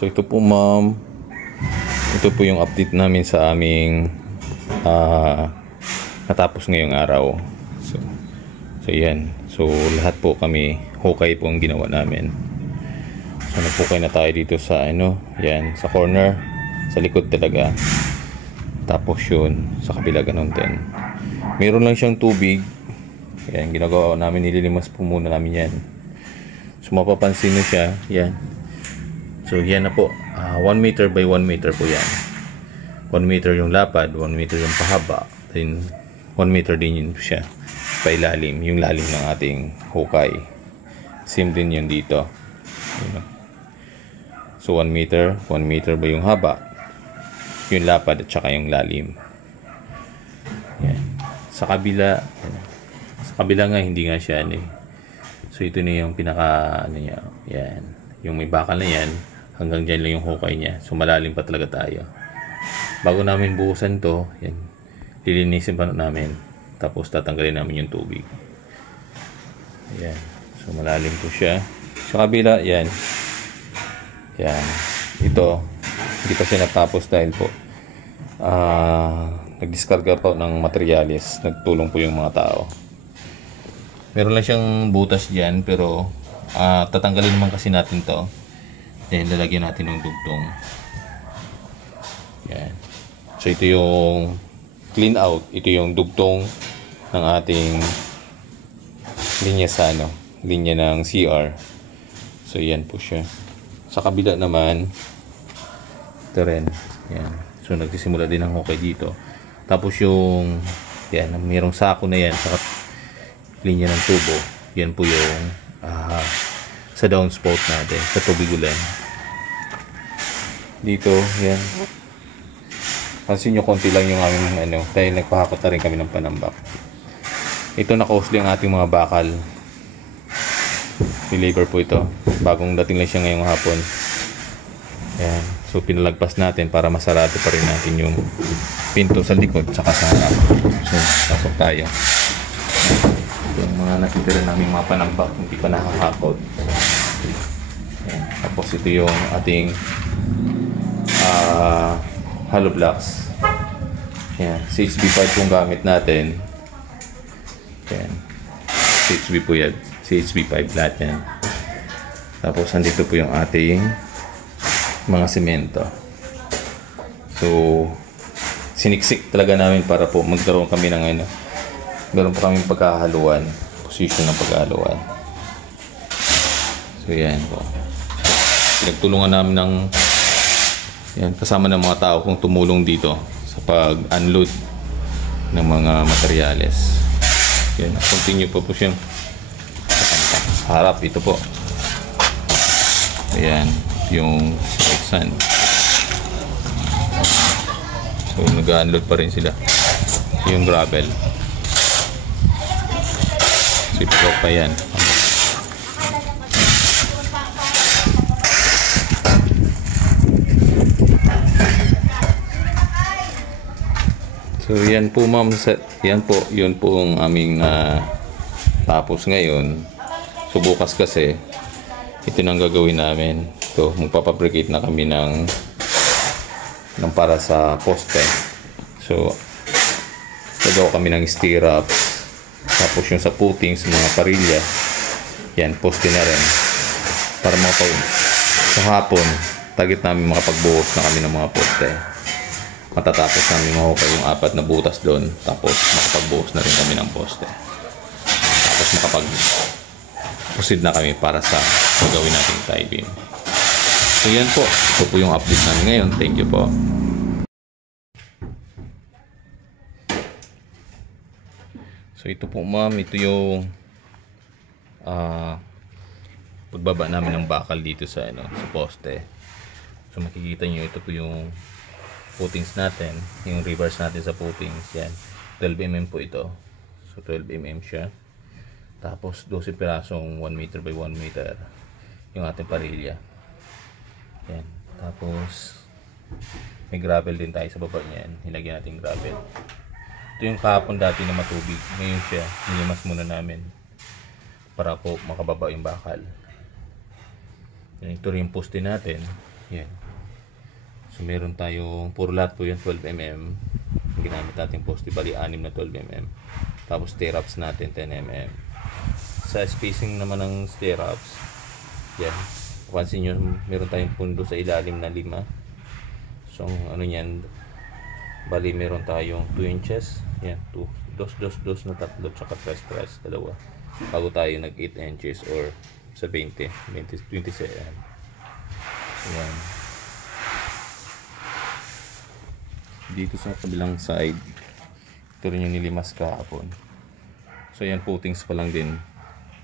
So ito po ma'am, ito po yung update namin sa aming natapos ngayong araw. So yan. So lahat po kami hukay po ang ginawa namin. So nagpukay na tayo dito sa yan, sa corner, sa likod talaga. Tapos yun, sa kabila ganun din. Meron lang siyang tubig. Yan, ginagawa namin, nililimas po muna namin yan. So mapapansin nyo siya, yan. So yan na po, 1 meter by 1 meter po yan. 1 meter yung lapad, 1 meter yung pahaba, then 1 meter din yun siya pailalim, yung lalim ng ating hukay. Same din yun dito. So 1 meter ba yung haba, yung lapad at saka yung lalim. Yan. Sa kabila nga hindi nga siya So ito na yung pinaka niya. Yan. Yung may bakal na yan, hanggang dyan lang yung hukay niya. So malalim pa talaga tayo. Bago namin buhusan to, yan, lilinisin pa namin. Tapos tatanggalin namin yung tubig. Ayan. So malalim po siya. Sa kabila, yan. Yan. Ito, hindi pa siya natapos dahil po nagdiskarga po ng materyales. Nagtulong po yung mga tao. Meron lang siyang butas dyan, pero tatanggalin naman kasi natin to. Then lalagyan natin ng dugtong. Yan. So ito yung clean out. Ito yung dugtong ng ating linya sa linya ng CR. So yan po siya. Sa kabila naman, ito rin. Yan. So nagsisimula din ang hukay dito. Tapos yung yan, mayroong sako na yan sa linya ng tubo. Yan po yung sa downspout natin, sa tubig ulan. Dito, yan. Pansin nyo, konti lang yung aming dahil nagpahakot na rin kami ng panambak. Ito nakausli ang ating mga bakal. Nilabor po ito. Bagong dating lang siya ngayong hapon. Yan. So pinalagpas natin para masarado pa rin natin yung pinto sa likod tsaka sa harap. So pasok tayo. Yung mga natitira namin mga panambak hindi pa nakahakot. Yan. Tapos ito yung ating hollow blocks. Yan. CHB5 yung gamit natin. Yan. CHB po yan. CHB5 lahat yan. Tapos andito po yung ating mga semento. So siniksik talaga namin para po magkaroon kami ng meron po kami pagkahaluan, position ng pagkahaluan. So yan po. Pinagtulungan namin ng yan, kasama ng mga tao kung tumulong dito sa pag-unload ng mga materyales. Yan, continue pa po siyang sa harap. Ito po. Ayan, yung sand. So nag-unload pa rin sila. Yung gravel. So ito pa yan. So yan po ma'am, yan po, yun po ang aming tapos ngayon. So bukas kasi ito nang gagawin namin. So magpapabricate na kami ng para sa poste. So gagawa kami ng stirrups. Tapos yung sa footings, mga parilya, yan, poste na rin. Para sa hapon, target namin makapagbuhos na kami ng mga poste. Matatapos namin mahukay yung 4 na butas doon. Tapos makapagbuhos na rin kami ng poste. Tapos proceed na kami para sa gagawin nating tie beam. So yan po. Ito po yung update namin ngayon. Thank you po. So ito po ma'am. Ito yung pagbaba namin ng bakal dito sa poste. So makikita nyo ito po yung footings natin, yung reverse natin sa footings. Yan, 12mm po ito. So 12mm siya. Tapos 12 pirasong 1 meter by 1 meter yung ating parilya. Yan. Tapos may gravel din tayo sa baba niyan. Nilagyan natin gravel. Ito yung kahapon dati na matubig. Ngayon siya, nilimas muna namin para po makababa yung bakal. Yan, ito rin yung poste natin. Yan. So meron tayong puro lahat po yung 12mm. Ginamit natin poste, bali 6 na 12mm. Tapos stirrups natin 10mm. Sa spacing naman ng stirrups, yan. Pansin nyo, meron tayong pundo sa ilalim na 5. So ano yan, bali meron tayong 2 inches. Yan, 2 na tatlo, tsaka 3 dalawa. Bago tayo nag 8 inches or sa 27. Yan. Dito sa kabilang side, ito rin yung nilimas kahapon. So yan, footings pa lang din,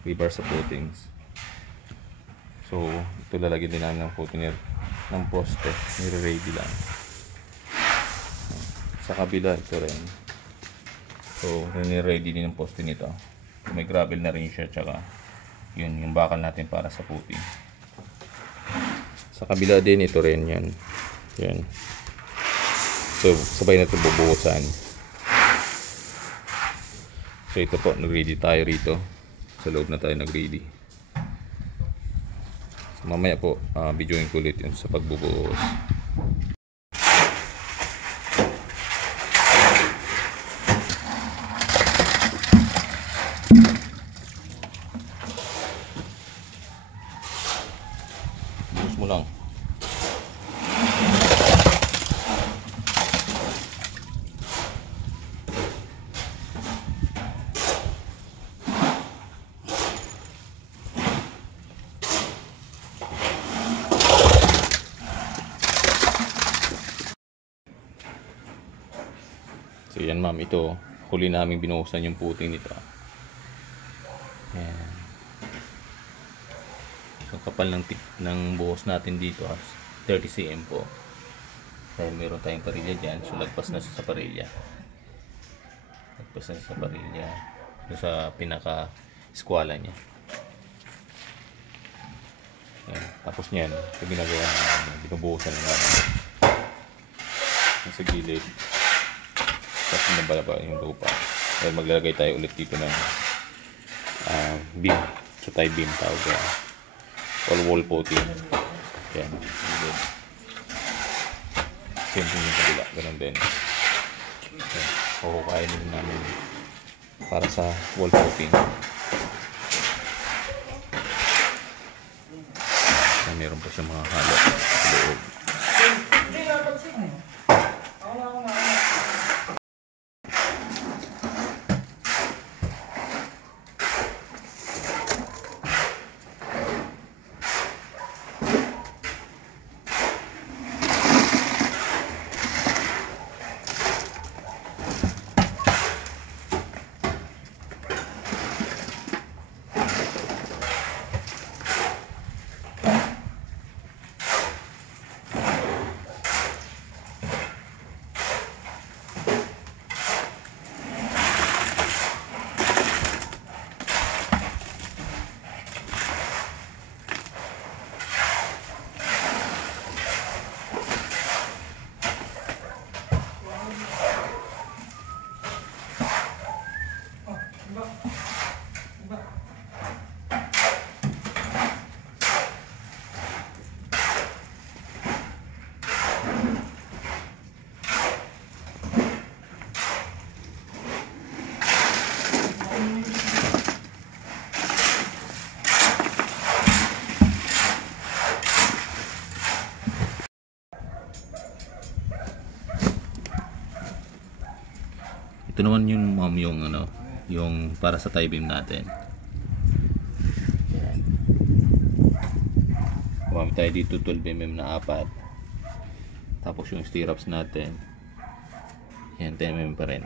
rebar sa footings. So ito lalagyan din namin ng footing ng poste, nire-ready lang. Sa kabila ito rin, so nire-ready din ng poste nito. May gravel na rin siya, tsaka yun yung bakal natin para sa footing. Sa kabila din ito rin yan. Yan. So sabay na ito bubuhusan. So ito po, nag-ready tayo rito. Sa loob na tayo nag-ready. So mamaya po, videoin ko ulit yun sa pagbubuhos. Buhos mo lang. So yan ma'am, ito huli namin binuhusan yung puting nito. Yan. So kapal ng tip ng buhos natin dito 30 cm po. Dahil meron tayong parilya dyan, so lagpas na siya sa parilya. Lagpas na siya sa parilya. Doon sa pinaka eskwala niya. Yan. Tapos niyan, ito ginagawa namin, binubuhusan na namin sa gilid. Tapos nabalaba yung lupa. Dahil maglalagay tayo ulit dito ng beam. So tie beam tawag yan. Wall putty. Yan. Same thing yung kabila. Ganun din. Kukukain din namin para sa wall putty. Meron pa siya mga halo sa loob. Ito naman yung yung ano, yung para sa tie beam natin. Yan. Gumamit tayo dito 12mm na 4. Tapos yung stirrups natin, yan 10mm pa rin.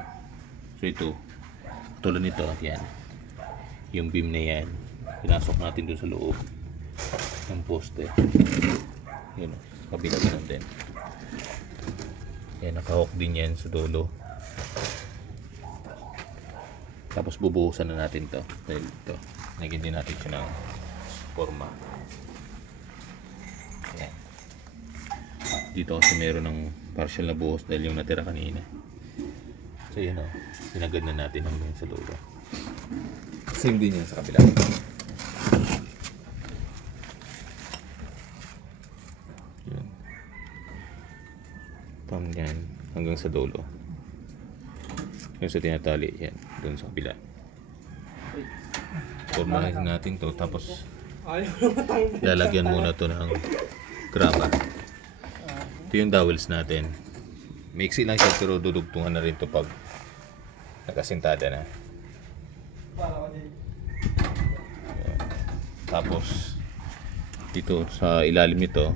So ito, tulad nito, yan. Yung beam na yan, pinasok natin doon sa loob ng poste. Yun, sa kabila ganun din. Yan, naka-hook din yan sa dulo. Tapos bubuhusan na natin to dahil ito naging din natin siya ng forma. Ayan. Dito kasi meron ng partial na buhos dahil yung natira kanina. So yun o, sinagad na natin hanggang sa dulo. Same din yan sa kabila. Yun. hanggang sa dulo. Yung sa tinatali, yan, doon sa kabila. Formahin natin to, tapos lalagyan muna to ng graba. Ito yung dowels natin. Maiksi lang siya pero dudugtungan na rin to pag nakasintada na. Ayan. Tapos dito sa ilalim nito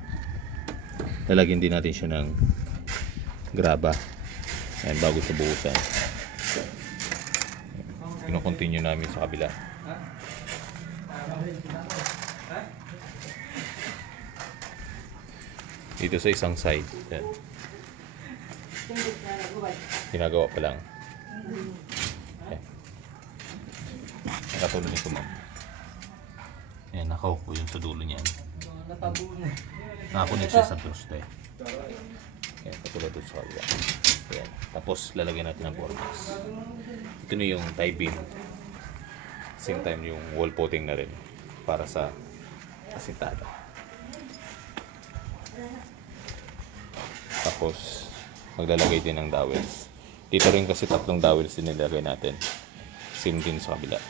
lalagyan din natin siya ng graba. Ayan, bago ito buhusan. Kino-continue namin sa kabila. Dito sa isang side. Ayan. Ginagawa pa lang. Ayan. Nakatulog nito, ma'am. Ayan, nakaupo yun sa dulo niyan. Nakakunik siya sa poste. Ayan, katulad doon sa kabila. Ayan. Tapos lalagyan natin ng formas. Ito na yung tie beam. Same time yung wall putting na rin para sa asintada. Tapos maglalagay din ng dowels. Dito rin kasi tatlong dowels din nilagay natin. Same din sa kabila.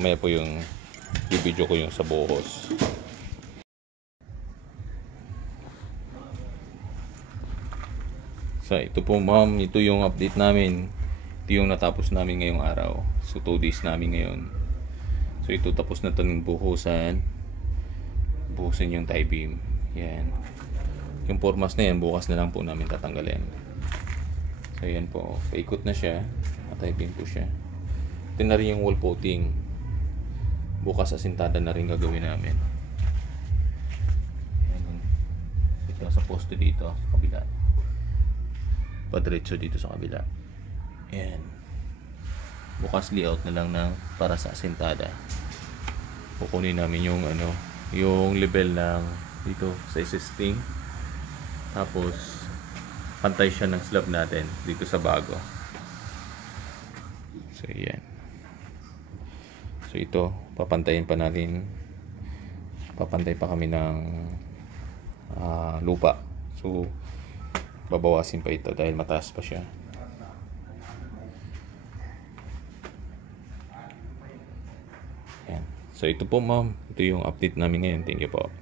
May po yung i-video ko yung sa buhos. So ito po ma'am, ito yung update namin. Ito yung natapos namin ngayong araw. So 2 days namin ngayon. So ito tapos na itong buhusan. Buhusan yung tie beam. Yan. Yung formas na yan, bukas na lang po namin tatanggalin. So yan po, paikot na siya. Tie beam po siya. Ito na rin yung wall coating. Bukas asintada na rin gagawin namin. Yan. Ito sa poste dito, sa kabila. Padiretso dito sa kabila. Yan. Bukas layout na lang ng para sa asintada. Kukunin namin yung ano, yung level ng dito sa existing. Tapos pantay siya ng slab natin dito sa bago. So yan. So ito, papantayin pa natin. Papantay pa kami ng lupa. So babawasin pa ito dahil mataas pa siya. Yan. So ito po ma'am, ito yung update namin ngayon. Thank you po.